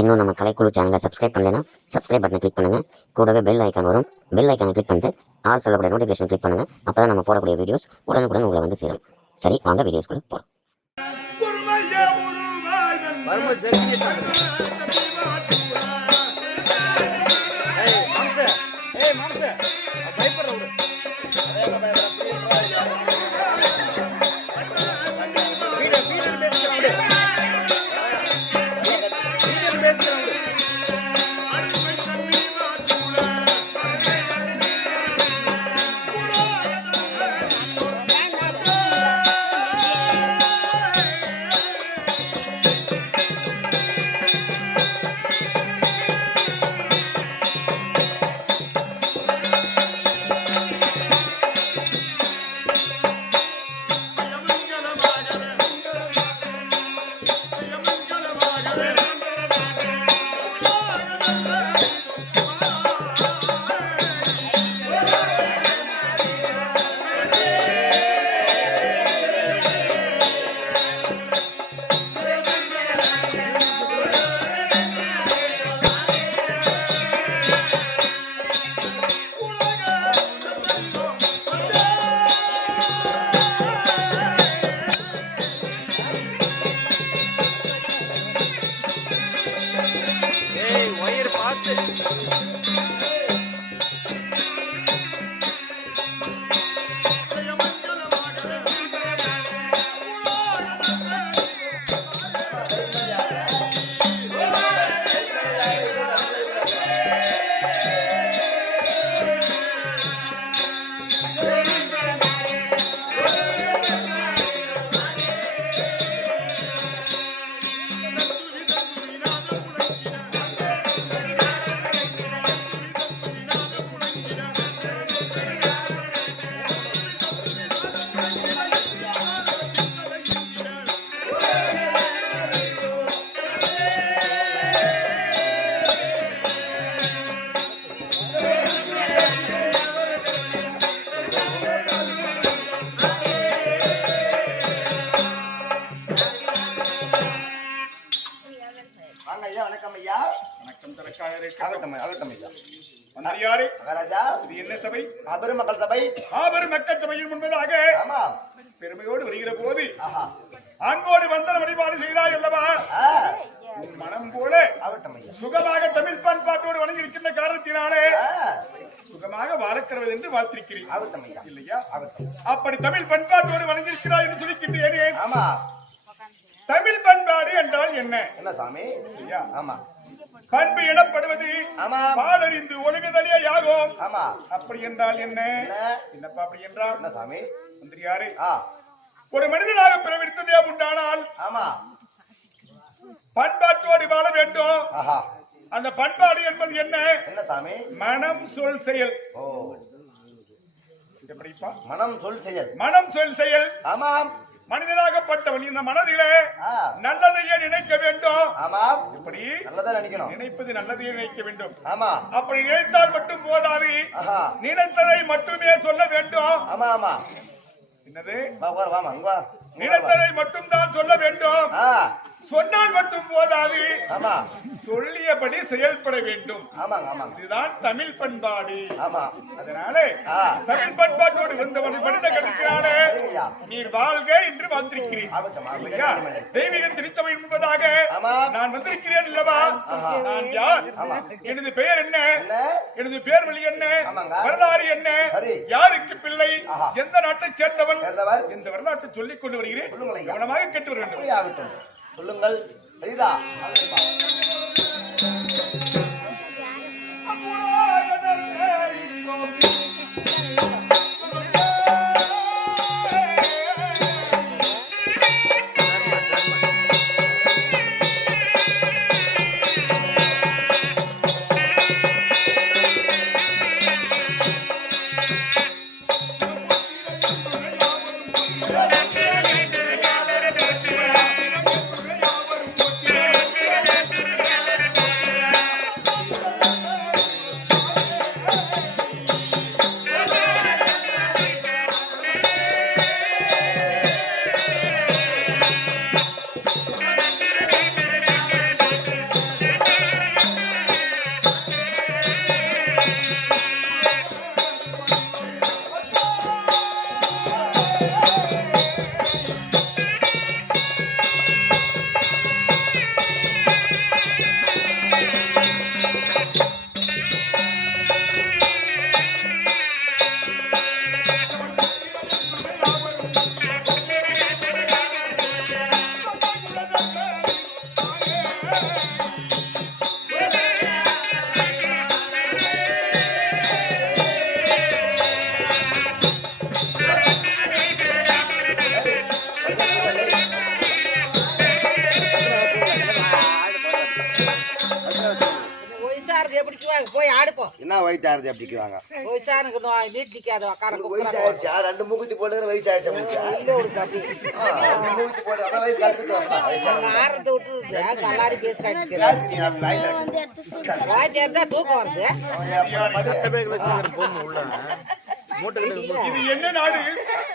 இன்னும் நம்ம கலைக்குழு சேனலை சப்ஸ்கிரைப் பண்ணலைன்னா சப்ஸ்கிரைப் பட்டனை கிளிக் பண்ணுங்க. கூடவே பெல் ஐக்கான் வரும். பெல் ஐக்கானை கிளிக் பண்ணிட்டு ஆல் சொல்லக்கூடிய நோட்டிஃபிகேஷன் கிளிக் பண்ணுங்க. அப்பதான் நம்ம போடக்கூடிய வீடியோஸ் உடனுக்குடன் உங்களை வந்து சேரும். சரி வாங்க வீடியோஸ்குள்ள போகலாம் உருமைய இல்லையா? அப்படி தமிழ் பண்பாட்டோடு வணங்கியிருக்கிறாய் என்று சொல்லிக்கின்றேனே ஆமா. தமிழ் பண்பாடு என்றால் என்ன? என்ன சாமி? ஆமா. பண்பு எனப்படுவது ஆமா. பாடறிந்து ஒழுங்குதலியா யாகும். ஆமா. அப்படி என்றால் என்ன? என்ன? என்னப்பா அப்படி என்றால்? என்ன சாமி? மந்திரியாரே. ஒரு மனிதனாக பிறவிடுத்ததே உண்டானால் ஆமா. பண்பாட்டோடு வாழ வேண்டும். அந்த பண்பாடு என்பது என்ன? என்ன சாமி? மனம் சொல் செயல். ஓ. எப்படிப்பா? மனம் சொல் செயல். மனம் சொல் செயல். ஆமாம். மனிதனாகப்பட்டவன் இந்த மனதிலே நல்லதையே நினைக்க வேண்டும். ஆமாம். எப்படி? நல்லதா நினைக்கணும். நினைப்பது நல்லதையே நினைக்க வேண்டும். ஆமா. அப்படி நினைத்தால் மட்டும் போதாது. நினைத்ததை மட்டுமே சொல்ல வேண்டும். ஆமா ஆமா. என்னது? வாமா அங்க வா. நினைத்ததை மட்டும் தான் சொல்ல வேண்டும். சொன்னால் மட்டும் போதாது. ஆமா. சொல்லியபடி செயல்பட வேண்டும். இதுதான் தமிழ் பண்பாடு. ஆமா. அதனாலே. தமிழ் பண்பாட்டோடு வந்தவன் கருத்தினாலே ஐயா நீர் வாழ்க என்று வந்திருக்கிறேன். தெய்வீக திருச்சபை என்பதாக. நான் வந்திருக்கிறேன் அல்லவா? ஆஹா. நான் யார். எனது பெயர் என்ன? எனது பேர் வழி என்ன. வரலாறு என்ன. யாருக்கு பிள்ளை. எந்த நாட்டைச் சேர்ந்தவன்? இந்த வரலாற்றை சொல்லிக் கொண்டு வருகிறேன். கவனமாக கேட்டு வர வேண்டும். சொல்லுங்கள். ஐதா I'm கல்லாரி பேசி கட்டிக்கிறேன் சரி, நீ அப்படி வாங்கிட்டு வா. சேர்ந்தா தூக்கம் வருது அவன் அப்புறம் படி. பொண்ணு உள்ள மூட்டை இது என்ன நாடு?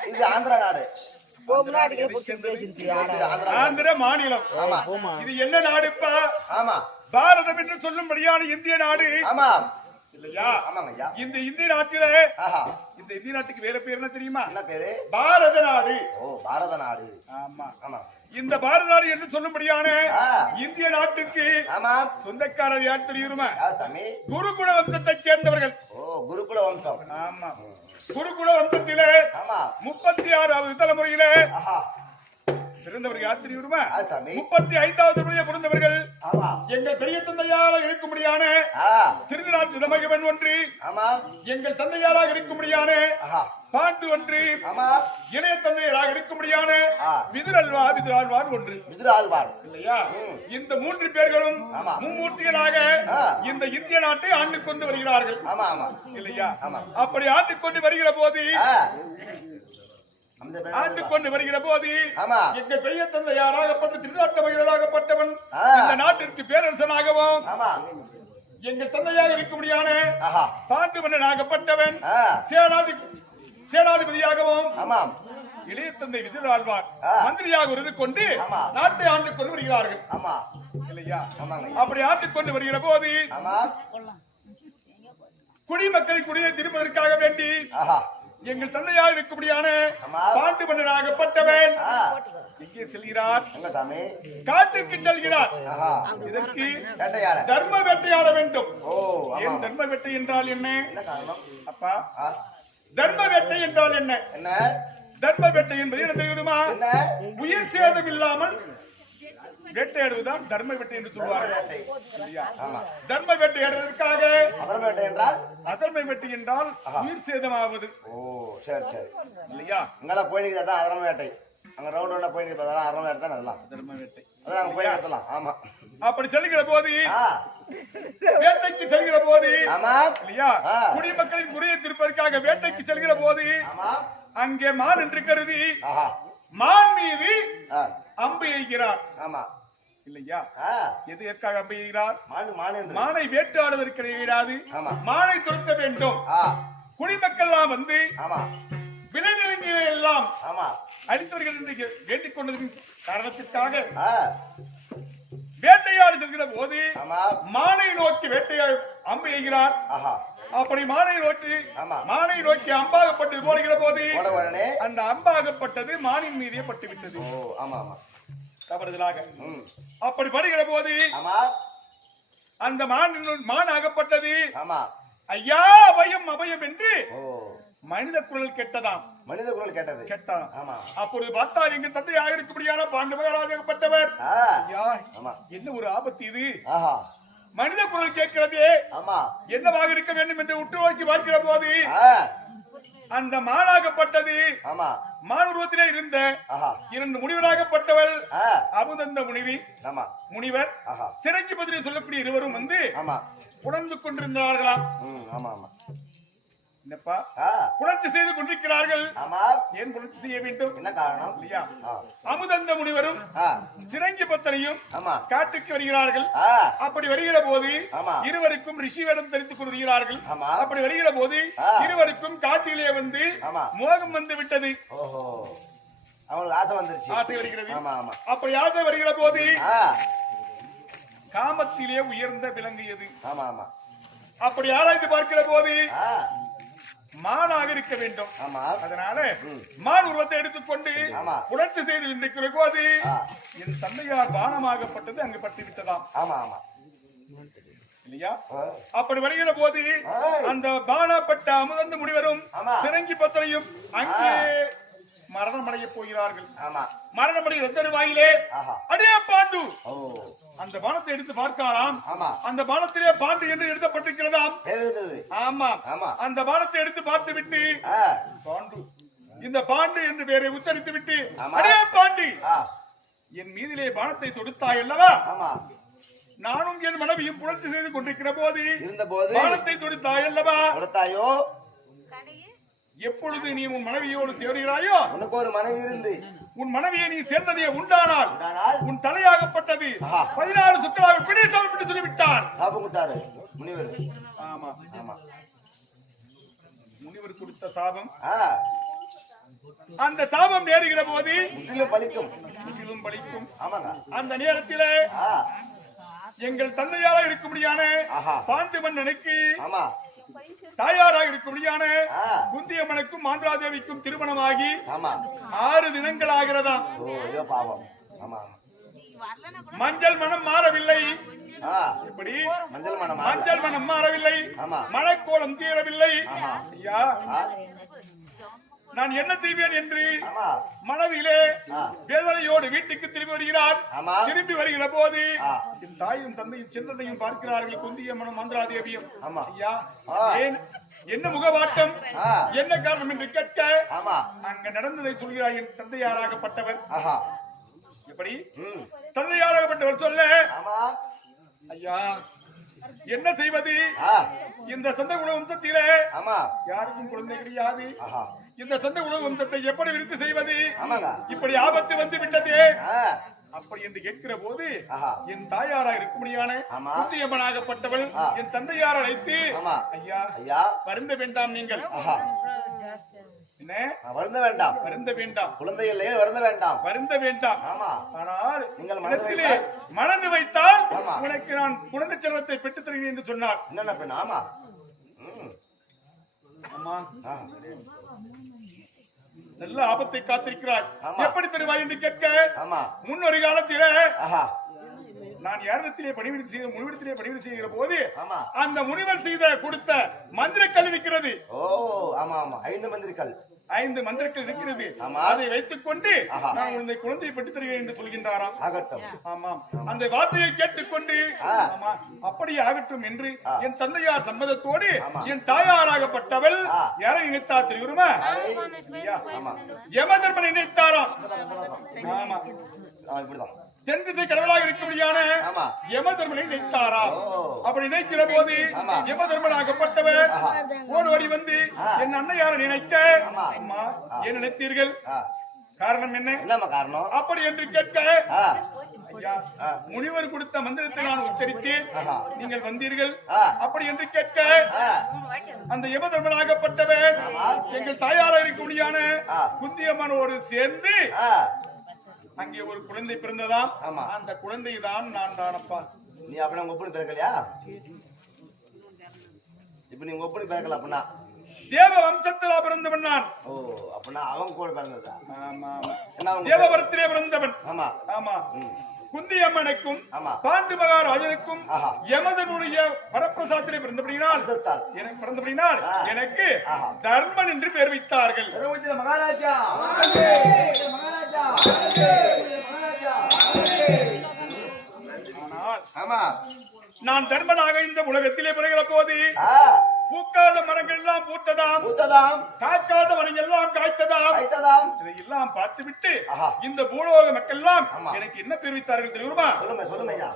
இது ஆந்திரா நாடு. ஆந்திரா நாடு. ஆந்திர மாநிலம். ஆமா. இது என்ன நாடுப்பா? ஆமா. பாரதம் என்று சொல்லும்படியான இந்திய நாடு. ஆமா. இல்லையா? ஆமாங்க ஐயா இந்த இந்திய நாட்டில இந்த இந்திய நாட்டுக்கு வேற பேர் என்ன தெரியுமா? என்ன பேரு? பாரத நாடு. ஓ பாரத நாடு. ஆமா. ஆமா. இந்த பாரத நாடு என்று சொல்லும்படியான. இந்திய நாட்டுக்கு ஆமா. சொந்தக்காரர் யார் தெரியுமா? குருகுல வம்சத்தைச் சேர்ந்தவர்கள். ஓ குருகுல வம்சம். ஆமா. குருகுல வம்சத்திலே ஆமா. முப்பத்தி ஆறாவது தலைமுறையிலே தெரியுமா யார் சாமி முப்பத்தி ஐந்தாவது முறையை பிறந்தவர்கள். எங்கள் பெரிய தந்தையாராக இருக்கும்படியான திருநாள் சிதமகவன் ஒன்று. எங்கள் தந்தையாராக இருக்கும்படியான பாண்டு ஒன்று. இளைய தந்தையராக இருக்கும்படியான. விதிரல்வா விதிராழ்வார் ஒன்று. விதுராழ்வார் இல்லையா? இந்த மூன்று பேர்களும். மும்மூர்த்திகளாக. இந்த இந்திய நாட்டை ஆண்டு கொண்டு வருகிறார்கள். ஆமா ஆமா. இல்லையா. அப்படி ஆண்டு கொண்டு வருகிற போது ஆண்டு கொண்டு வருகிற போது. எங்க பெரிய தந்தையாராகப்பட்ட திருநாட்ட மகிழராகப்பட்டவன் ஆ. இந்த நாட்டிற்கு பேரரசனாகவும் எங்கள் தந்தையாக ஆஹா. பாண்டு மன்னனாகப்பட்டவன் ஆ. சேனாதி சேனாதிபதியாகவும் ஆமாம் இளைய தந்தை விதிராழ்வார் ஆ. மந்திரியாக இருந்து கொண்டு. நாட்டை ஆண்டு கொண்டு வருகிறார்கள். ஆமா. இல்லையா? அப்படி ஆண்டு கொண்டு வருகிற போது குடிமக்களை குடியை திருப்பதற்காக வேண்டி எங்கள் தந்தையாக இருக்கும்படியான. பாண்டு மன்னனாகப்பட்டவன் எங்கே செல்கிறார் காட்டிற்கு செல்கிறார். இதற்கு தர்ம வேட்டையாட வேண்டும். ஏன் தர்ம வேட்டை என்றால் என்ன? அப்பா தர்ம வேட்டை என்றால் என்ன? என்ன? தர்ம வேட்டை என்பது என்ன தெரியுமா? உயிர் சேதம் இல்லாமல் வேட்டையாடுவதுதான் தர்ம வேட்டை என்று சொல்வார்கள். தர்ம வேட்டையாடுவதற்காக அதர்ம வேட்டை என்றால்? அதர்ம வேட்டை என்றால் உயிர் சேதமாவது. ஓ சரி சரி. இல்லையா? இங்கெல்லாம் போய் நிற்கிறது தான் அதர்ம வேட்டை. அங்க ரவுண்ட் ரவுண்டா போய் நிற்கிறது அதெல்லாம் அதர்ம வேட்டை தான் அதெல்லாம்? தர்ம வேட்டை. அதெல்லாம் அங்க போய் நிறுத்தலாம் ஆமா. அப்படி செல்கிற போது வேட்டைக்கு செல்கிற போது ஆமா. இல்லையா. குடிமக்களின் குறையை திருப்பதற்காக வேட்டைக்கு செல்கிற போது ஆமா. அங்கே மான் என்று கருதி மான் மீது ஆ. அம்பு எய்கிறார். ஆமா. இல்லையா? எது எதற்காக என்று மானை வேட்டையாடுவதற்கு கிடையாது. மானை துரத்த வேண்டும். குடிமக்கள்லாம் வந்து விளைநிலங்களை எல்லாம் ஆமா. அடித்தவர்கள் என்று வேண்டிக் கொண்டதின் காரணத்திற்காக வேட்டையாடி செல்கிற போது ஆமா. மானை நோக்கி வேட்டையாடு அம்பு எய்கிறார். அப்படி மானை நோக்கி ஆமா. மானை நோக்கி அம்பாகப்பட்டு போடுகிற போது அந்த அம்பாகப்பட்டது மானின் மீதே பட்டு விட்டது ஓ ஆமா ஆமா. தவறுதலாக. அப்படி படுகிற போது அந்த மான் மான் ஆகப்பட்டது ஐயா அபயம் அபயம் என்று மனித குரல் கெட்டதாம். மனித குரல் கேட்டது. கேட்டான். ஆமா. அப்பொழுது பார்த்தால் எங்கள் தந்தையாக இருக்கும்படியான பாண்டு மகாராஜாகப்பட்டவர் ஆ. ஐயா என்ன ஒரு ஆபத்து இது? மனித குரல் கேட்கிறதே ஆமா. என்னவாக இருக்க வேண்டும் என்று உற்று நோக்கி பார்க்கிற போது அந்த மானாகப்பட்டது. ஆமா. மானுருவத்திலே இருந்த இரண்டு முனிவராகப்பட்டவள் ஆ. அமுதந்த முனிவி. ஆமா. முனிவர். ஆஹா. சிறங்கி பதிலை சொல்லக்கூடிய இருவரும் வந்து ஆமா. உணர்ந்து கொண்டிருந்தார்களாம். ஆமா ஆமா. என்னப்பா? புணர்ச்சி செய்து கொண்டிருக்கிறார்கள். ஏன் புணர்ச்சி செய்ய வேண்டும்? என்ன காரணம்? இல்லையா? அமுதந்த முனிவரும் ஆ. சிறங்கி பத்தனையும் காட்டுக்கு வருகிறார்கள். அப்படி வருகிற போது. இருவருக்கும் ரிஷி வேடம் தெரிந்து கொள்கிறார்கள். அப்படி வருகிற போது. இருவருக்கும் காட்டிலே வந்து. மோகம் வந்து விட்டது. ஓஹோ. அவங்களுக்கு ஆசை வந்துருச்சு. ஆசை வருகிறது. ஆமா ஆமா. அப்படி ஆசை வருகிற போது காமத்திலே உயர்ந்த விலங்கு எது? ஆமா ஆமா. அப்படி ஆராய்ந்து பார்க்கிற போது இருக்க வேண்டும் அதனால. மான் உருவத்தை எடுத்துக்கொண்டு. புணர்ச்சி செய்து போது ஆ. என் தந்தையார் பானமாகப்பட்டது அங்கு பட்டு விட்டதாம் ஆமா ஆமா இல்லையா ஆ. அப்படி வருகிற போது. அந்த பானப்பட்ட அமுதந்த முனிவரும் ஆமா. சிறங்கி பத்தனையும் அங்கே மரணம் அடைய போகிறார்கள் ஆமா மரணப்படி ரத்தன வாயிலே? அடே பாண்டு. அந்த பானத்தை எடுத்து பார்க்கலாம் ஆமா. அந்த பானத்திலே பாண்டு என்று எழுதப்பட்டிருக்கிறதாம். ஆமா. அந்த பானத்தை எடுத்து பார்த்து விட்டு பாண்டு இந்த பாண்டு என்று பெயரை உச்சரித்து விட்டு. அடே பாண்டி. என் மீதிலே பானத்தை தொடுத்தாய் அல்லவா? நானும் என் மனைவியும் புரட்சி செய்து கொண்டிருக்கிற போது இருந்த போது பானத்தை தொடுத்தாய் அல்லவா? கொடுத்தாயோ எப்பொழுது நீ உன் மனைவியோடு சேருகிறாயோ? உனக்கு ஒரு மனைவி இருந்து. உன் மனைவியை நீ சேர்ந்ததே உண்டானால் உன் தலையாகப்பட்டது. பதினாறு சுக்கராக பிடி சமர்ப்பிட்டு சொல்லிவிட்டார். முனிவர். ஆமா. ஆமா. முனிவர் கொடுத்த சாபம். அந்த சாபம் நேருகிற போது முற்றிலும் பலிக்கும். முற்றிலும் பலிக்கும். அந்த நேரத்திலே எங்கள் தந்தையாராக இருக்கும்படியான ஆஹா. பாண்டு மன்னனுக்கு ஆமா. தாயாராக இருக்கும்படியான ஆ. குந்தியம்மனுக்கும் மாந்திராதேவிக்கும் திருமணமாகி ஆமா. ஆறு தினங்கள் ஆமா மஞ்சள் மனம் மாறவில்லை. ஆ. எப்படி? மஞ்சள் மணமா மஞ்சள் மனம் மாறவில்லை. ஆமா. மழைக்கோலம் தீரவில்லை. ஐயா. நான் என்ன செய்வேன் என்று மனதிலே. வேதனையோடு வீட்டுக்கு திரும்பி வருகிறார். திரும்பி வருகிற போது. என் தாயும் தந்தையும் சின்னதையும் பார்க்கிறார்கள் குந்தியம்மனும் மந்திராதேவியும் ஆமா. ஐயா. ஏன் என்ன முகவாட்டம். என்ன காரணம் என்று கேட்க ஆமா அங்க நடந்ததை சொல்கிறார் என் தந்தையாராகப்பட்டவர் எப்படி தந்தையாராகப்பட்டவர் சொல்ல ஆமா ஐயா என்ன செய்வது? இந்த சந்தை உணவு வம்சத்திலே ஆமா. யாருக்கும் குழந்தை கிடையாது. இந்த சந்தை உணவு வம்சத்தை எப்படி விருத்தி செய்வது? இப்படி ஆபத்து வந்து விட்டது. அப்படி என்று கேட்கிற போது என் தாயாரா இருக்கும்படியான ஆ. என் தந்தையார் அழைத்து. ஐயா ஐயா. வருந்த வேண்டாம் நீங்கள். என்ன? வருந்த வேண்டாம். வருந்த வேண்டாம். குழந்தை இல்லையே வருந்த வேண்டாம். வருந்த வேண்டாம். ஆமா. ஆனால் நீங்கள் மனது இடத்திலே வைத்தால்? உனக்கு நான் குழந்தை செல்வத்தை பெற்றுத் தருகிறேன் என்று சொன்னார். என்னென்ன பெண் ஆமா. ஆமா. நல்ல ஆபத்தை காத்திருக்கிறாய். ஆமா. எப்படி தருவாய் என்று கேட்க முன்னொரு காலத்திலே நான் யாரிடத்திலே பணிவிடை செய்த முனிவிடத்திலே பணிவிடை செய்கிற போது அந்த முனிவர் செய்த கொடுத்த மந்திர கல் இருக்கிறது. ஓ ஆமா ஆமா. ஐந்து மந்திரிகள் ஐந்து மந்திரங்கள் இருக்கிறது. அதை வைத்துக் கொண்டு. நான் உன்னை குழந்தையை பெற்றுத் தருகிறேன் என்று சொல்கின்றாராம். ஆகட்டும். ஆமாம். அந்த வார்த்தையை கேட்டுக்கொண்டு. ஆமா அப்படியே ஆகட்டும் என்று. என் தந்தையார் சம்மதத்தோடு. என் தாயாராகப்பட்டவள். யாரை நினைத்தா தெரியுமா? யமதர்மனை நினைத்தாராம். ஆமா. இப்படிதான். தென் திசை கடவுளாக இருக்கும்படியான ஆமா. யமதர்மனை நினைத்தாராம் ஓ. அப்படி நினைக்கிற போது ஆமா. யமதர்மனாகப்பட்டவர் ஆஹா. ஓடோடி வந்து. என் அன்னையாரை ஆமா. அம்மா ஏன் நினைத்தீர்கள் காரணம் என்ன என்னம்மா காரணம் அப்படி என்று கேட்க. முனிவர் கொடுத்த மந்திரத்தை நான் உச்சரித்தேன் ஆஹா. நீங்கள் வந்தீர்கள். அப்படி என்று கேட்க அந்த யமதர்மனாகப்பட்டவர் எங்கள் தாயாரா இருக்கக்கூடியான ஆ. குந்தியம்மனோடு சேர்ந்து அங்கே ஒரு குழந்தை பிறந்ததாம் ஆமா. அந்த குழந்தை தான் நான் தானப்பா நீ அப்படின்னா உங்க ஒப்பனு பிறக்கலையா இப்ப நீ உங்க ஒப்பனு பிறக்கல அப்படின்னா தேவ வம்சத்திலா பிறந்தவன் நான் ஓ அப்படின்னா அவன் கூட பிறந்ததா ஆமா தேவபுரத்திலே பிறந்தவன் ஆமா ஆமா ம். குந்தியம்மனுக்கும் ஆமா. பாண்டு மகாராஜனுக்கும். யமதனுடைய வரப்பிரசாத்திலே பிறந்தபடியினால் வம்சத்தால். எனக்கு பிறந்தபடியினால் ஆ. எனக்கு. தர்மன் என்று பெயர் வைத்தார்கள் மகாராஜா நான் தர்மனாக இந்த உலகத்திலே பிறகிற போது பூக்காத மரங்கள் எல்லாம் பூத்ததாம். பூத்ததாம். காய்க்காத மரங்கள் எல்லாம் காய்த்ததாம். ஐத்ததாம் இதையெல்லாம் பார்த்துவிட்டு ஆஹா. இந்த பூலோக மக்கள் எல்லாம். எனக்கு என்ன பேர் வைத்தார்கள் தெரியுமா சொல்லுங்க சொல்லுங்க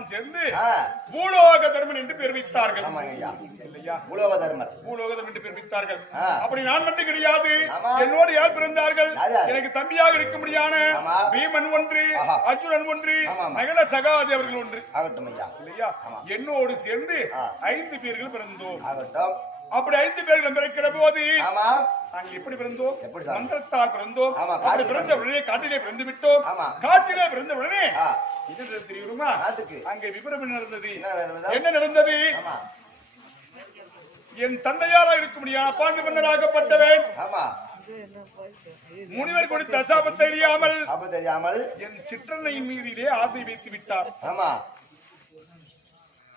மன்னரெல்லாம் சேர்ந்து பூலோக தர்மன் என்று வைத்தார்கள் இல்லையா உலோக தர்மர் பூலோகம் என்று பெயர் வைத்தார்கள் ஆ. அப்படி நான் மட்டும் கிடையாது. என்னோடு யார் பிறந்தார்கள்? எனக்கு தம்பியாக இருக்க முடியான ஆமா. பீமன் ஒன்று. அர்ஜுனன் ஒன்று ஆமா, ஆமா. நகல சகாதி அவர்கள் ஒன்று இல்லையா. என்னோடு சேர்ந்து. ஐந்து பேர்கள் பிறந்தோம் அப்படி ஐந்து பேர்கள் பிறக்கிற போது ஆமா. நாங்க எப்படி பிறந்தோம்? மந்திரத்தால் பிறந்தோம். ஆமா, அப்படி பிறந்த உடனே காட்டிலே பிறந்து விட்டோம். காட்டிலே பிறந்த உடனே தெரியுமா? அங்கே விபரம் நடந்தது? என்ன நடந்தது? என் தந்தையாரா இருக்க முடியாது பாண்டு மன்னராகப்பட்டவன் ஆமா. முனிவர் கொடுத்த அசாபத்தை அறியாமல் என் சிற்றன்னையின் மீதிலே ஆசை வைத்து விட்டார். ஆமா.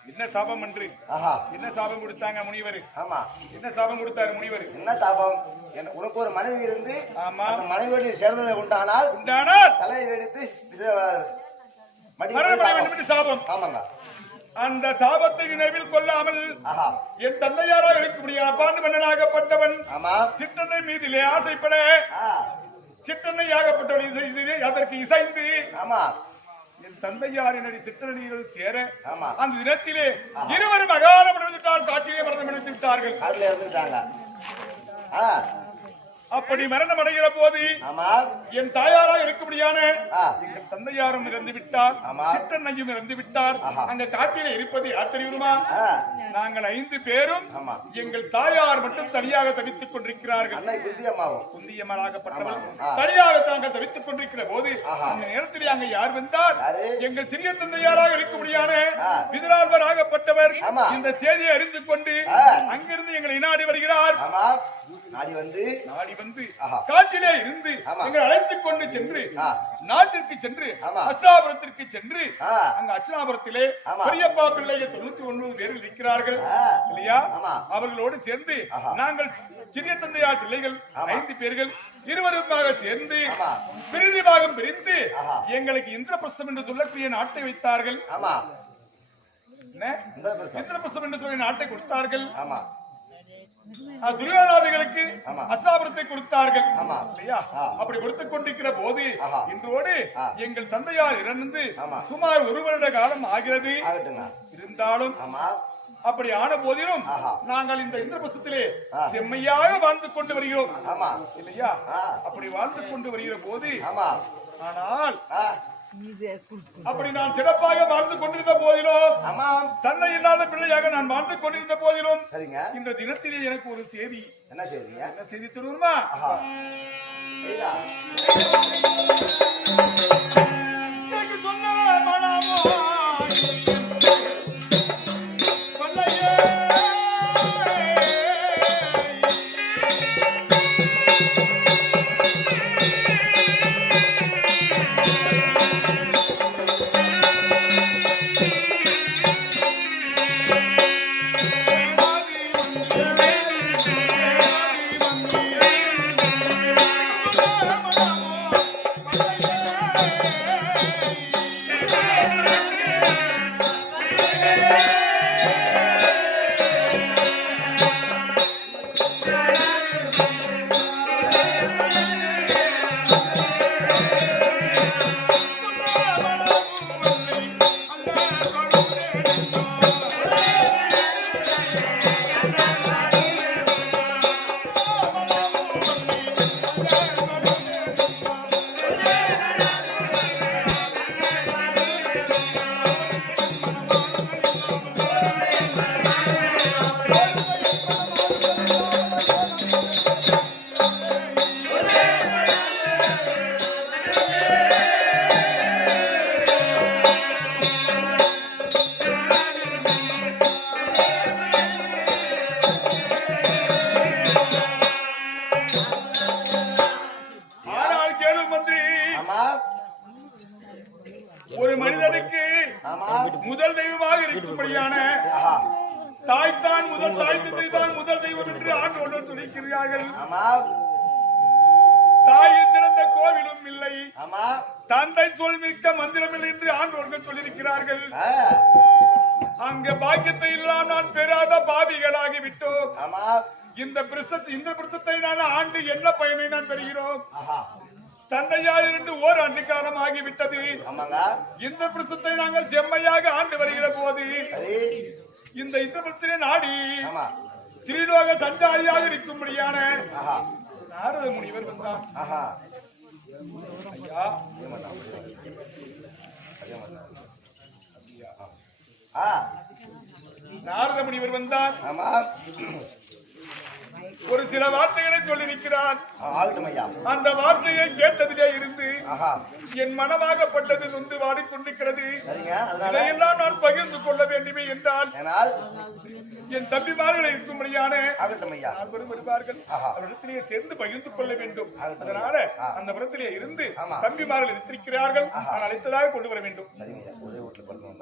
என்ன சாபம் என்று? என்ன சாபம் கொடுத்தாங்க முனிவர்? ஆமா. என்ன சாபம் கொடுத்தாரு முனிவர்? என்ன என- உனக்கு ஒரு மனைவி இருந்து ஆமா. அந்த மனைவியோடு சேர்ந்ததை உண்டானால் உண்டானால் தலையை எடுத்து சாபம். ஆமாங்க. அந்த சாபத்தை நினைவில் கொள்ளாமல் என் தந்தையாராக இருக்க முடியாது. பாண்டு மன்னனாகப்பட்டவன். ஆமா. சிற்றன்னை மீதிலே ஆசைப்பட ஆ, சிற்றன்னை ஆகப்பட்டவன் அதற்கு இசைந்து ஆமா. என் தந்தையாரினடி சிற்றணிகள் சேர அந்த தினத்திலே இருவரும் அகாரம் காட்டிலே மரணம் அடைந்து விட்டார்கள் காட்டுல இருந்துட்டாங்க அப்படி மரணம் அடைகிற போது என் தாயாராக இருக்கும்படியான எங்கள் தந்தையாரும் இறந்து விட்டார். சிற்றன்னையும் இறந்து விட்டார். அங்க காட்டிலே இருப்பது யார் தெரியுமா நாங்கள் ஐந்து பேரும் எங்கள் தாயார் மட்டும் தனியாக தவித்துக் கொண்டிருக்கிறார்கள் அன்னை குந்தி அம்மாவும் குந்தியமராகப்பட்டவர் ஆமா. ஆ. தனியாக தாங்கள் தவித்துக் கொண்டிருக்கிற போது. அந்த நேரத்தில் அங்க யார் வந்தார்? எங்கள் சிறிய தந்தையாராக இருக்கும்படியான ஆமா. இந்த செய்தியை அறிந்து கொண்டு. அங்கிருந்து எங்களை நாடி வருகிறார் நாடி வந்து நாடி வந்து. காட்டிலே இருந்து. எங்களை அழைத்துக் கொண்டு சென்று. நாட்டிற்கு சென்று ஆமா. அச்சாபுரத்திற்கு சென்று. அங்க அச்சனாபுரத்திலே. பெரியப்பா பிள்ளைகள் தொண்ணூத்தி ஒன்பது பேர்கள் இருக்கிறார்கள் ஆ. இல்லையா. அவர்களோடு சேர்ந்து. நாங்கள் சிறிய தந்தையார் பிள்ளைகள். ஐந்து பேர்கள் இருவருமாக சேர்ந்து ஆமா. பிரிதிபாகம் பிரிந்து. எங்களுக்கு இந்திரபிரஸ்தம் என்று சொல்லக்கூடிய நாட்டை வைத்தார்கள் இந்திரபிரஸ்தம் என்று சொல்லி நாட்டை கொடுத்தார்கள் ஆமா ஆமா. அஸ்தாபுரத்தை கொடுத்தார்கள். இல்லையா. அப்படி கொடுத்துக் கொண்டிருக்கிற போது. இன்றோடு. எங்கள் தந்தையார் இறந்து. சுமார் ஒரு வருட காலம் ஆகிறது இருந்தாலும் அப்படி ஆன போதிலும். நாங்கள் இந்த இந்திரபுஸ்தத்திலே ஆ. செம்மையாக வாழ்ந்து கொண்டு வருகிறோம் இல்லையா. அப்படி வாழ்ந்து கொண்டு வருகிற போது ஆனால் அப்படி நான் சிறப்பாக வாழ்ந்து கொண்டிருந்த போதிலும் தன்னை இல்லாத பிள்ளையாக நான் வாழ்ந்து கொண்டிருந்த போதிலும் சரிங்க. இந்த தினத்திலே எனக்கு ஒரு செய்தி. என்ன செய்றீங்க என்ன செய்தி தெரியுமா? முதல் தெய்வமாக இருக்கும்படியான தாய்தான் முதல் தாய் தந்தை தான் முதல் தெய்வம் என்று ஆண்டோடு சொல்லியிருக்கிறார்கள். தாயில் சிறந்த கோவிலும் இல்லை. தந்தை சொல் மிக்க மந்திரம் இல்லை என்று ஆண்டோர்கள் சொல்லியிருக்கிறார்கள். அங்க பாக்கியத்தை எல்லாம் நான் பெறாத பாவிகளாகி விட்டோம். இந்த பிரசத்தை இந்த பிரசத்தை நான் ஆண்டு என்ன பயனை நான் பெறுகிறோம்? தந்தையார் இருந்து ஓராண்டு காலம் ஆகிவிட்டது இந்த பிரசத்தை நாங்கள் செம்மையாக ஆண்டு வருகிற போது இந்த இந்திரபுரத்திலே நாடி திரிலோக சஞ்சாரியாக இருக்கும்படியான நாரத முனிவர் வந்தார். ஐயா. ஆ. நாரத முனிவர் வந்தார். ஆமா. ஒரு சில வார்த்தைகளை சொல்லி ஐயா அந்த வார்த்தையை கேட்டதிலே இருந்து என் மனமாகப்பட்டது நொந்து வாடிக்கொண்டிருக்கிறது இதையெல்லாம் நான் பகிர்ந்து கொள்ள வேண்டுமே என்றால் என் தம்பிமார்கள் இருக்கும்படியான ஆகட்டும் ஐயா. நால்வரும் வருவார்கள். ஆஹா. அவரிடத்திலே சேர்ந்து பகிர்ந்து கொள்ள வேண்டும். அதனால. அந்த புறத்திலே இருந்து. தம்பிமார்கள் இருந்திருக்கிறார்கள். நான் அழைத்ததாக கொண்டு வர வேண்டும்.